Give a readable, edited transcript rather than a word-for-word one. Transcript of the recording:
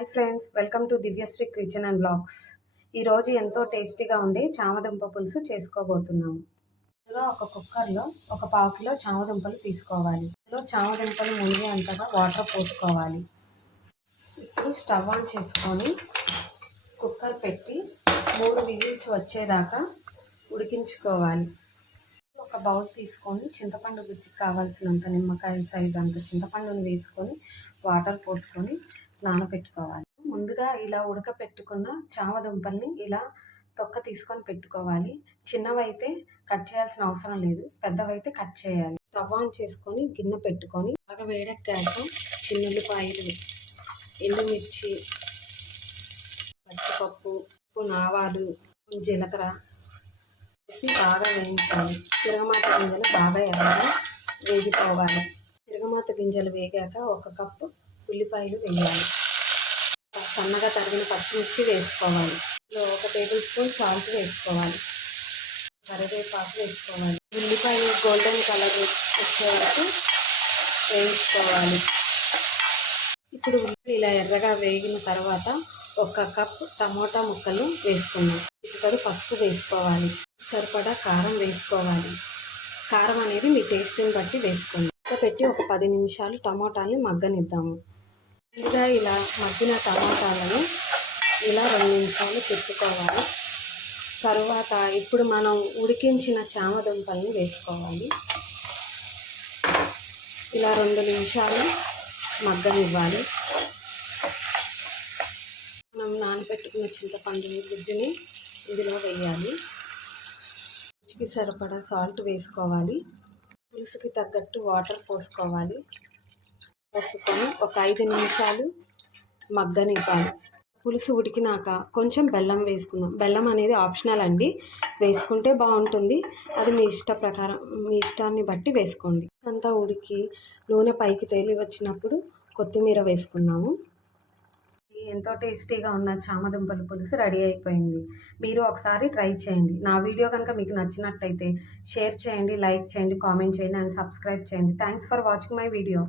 Hi friends, welcome to Divyasri kitchen and blogs. ఈరోజు ఎంతో టేస్టీగా ఉండే చామదుంప పులుసు చేసుకోబోతున్నాము. ముందుగా ఒక కుక్కర్లో ఒక 1/2 కిలో చామదుంపలు తీసుకోవాలి. ఇందులో చామదుంపలు మునిగేంతగా వాటర్ పోసుకోవాలి. ఇప్పుడు స్టవ్ ఆన్ చేసుకొని కుక్కర్ పెట్టి 3 విజిల్స్ వచ్చేదాకా ఉడికించుకోవాలి. ఒక బౌల్ తీసుకొని చింతపండు గుజ్జుకి కావాల్సినంత నిమ్మకాయ సైజ్ అంత చింతపండుని వేసుకొని వాటర్ పోసుకొని నానబెట్టుకోవాలి. ముందుగా ఇలా ఉడకపెట్టుకున్న చామదుంపల్ని ఇలా తొక్క తీసుకొని పెట్టుకోవాలి. చిన్నవైతే కట్ చేయాల్సిన అవసరం లేదు, పెద్దవైతే కట్ చేయాలి. స్టవ్ ఆన్ చేసుకొని గిన్నె పెట్టుకొని బాగా వేడెక్కాక చిన్నుల్లిపాయలు, ఎండుమిర్చి, పచ్చిపప్పు, ఆవాలు, జీలకర్ర వేసి బాగా వేయించాలి. తిరగమాత గింజలు బాగా ఎర్రగా వేగిపోవాలి. తిరగమాత గింజలు వేగాక 1 కప్పు ఉల్లిపాయలు వేయాలి. సన్నగా తరిగిన పచ్చిమిర్చి వేసుకోవాలి. ఇందులో 1 టేబుల్ స్పూన్ సాల్ట్ వేసుకోవాలి. కరివేపాకు వేసుకోవాలి. ఉల్లిపాయలు గోల్డెన్ కలర్ వచ్చే వరకు వేయించుకోవాలి. ఇప్పుడు ఇలా ఎర్రగా వేగిన తర్వాత 1 కప్ టమోటా ముక్కలు వేసుకున్నాం. ఇప్పుడు పసుపు వేసుకోవాలి. సరిపడా కారం వేసుకోవాలి. కారం అనేది మీ టేస్ట్ని బట్టి వేసుకోండి. పెట్టి ఒక 10 నిమిషాలు టమోటాలని మగ్గనిద్దాము. ఇలా మగ్గిన టమాటాలను ఇలా 2 నిమిషాలు తిప్పుకోవాలి. తరువాత ఇప్పుడు మనం ఉడికించిన చామదుంపల్ని వేసుకోవాలి. ఇలా 2 నిమిషాలు మగ్గనివ్వాలి. మనం నానబెట్టుకున్న చింతపండు గుజ్జుని ఇందులో వేయాలి. రుచికి సరిపడా సాల్ట్ వేసుకోవాలి. పులుసుకి తగ్గట్టు వాటర్ పోసుకోవాలి. వేసుకొని ఒక 5 నిమిషాలు మగ్గనివ్వాలి. పులుసు ఉడికినాక కొంచెం బెల్లం వేసుకుందాం. బెల్లం అనేది ఆప్షనల్ అండి, వేసుకుంటే బాగుంటుంది. అది మీ ఇష్ట ప్రకారం, మీ ఇష్టాన్ని బట్టి వేసుకోండి. అంతా ఉడికి నూనె పైకి తేలి వచ్చినప్పుడు కొత్తిమీర వేసుకున్నాము. ఎంతో టేస్టీగా ఉన్న చామదుంపల పులుసు రెడీ అయిపోయింది. మీరు ఒకసారి ట్రై చేయండి. నా వీడియో కనుక మీకు నచ్చినట్టయితే షేర్ చేయండి, లైక్ చేయండి, కామెంట్ చేయండి అండ్ సబ్స్క్రైబ్ చేయండి. Thanks for watching my video.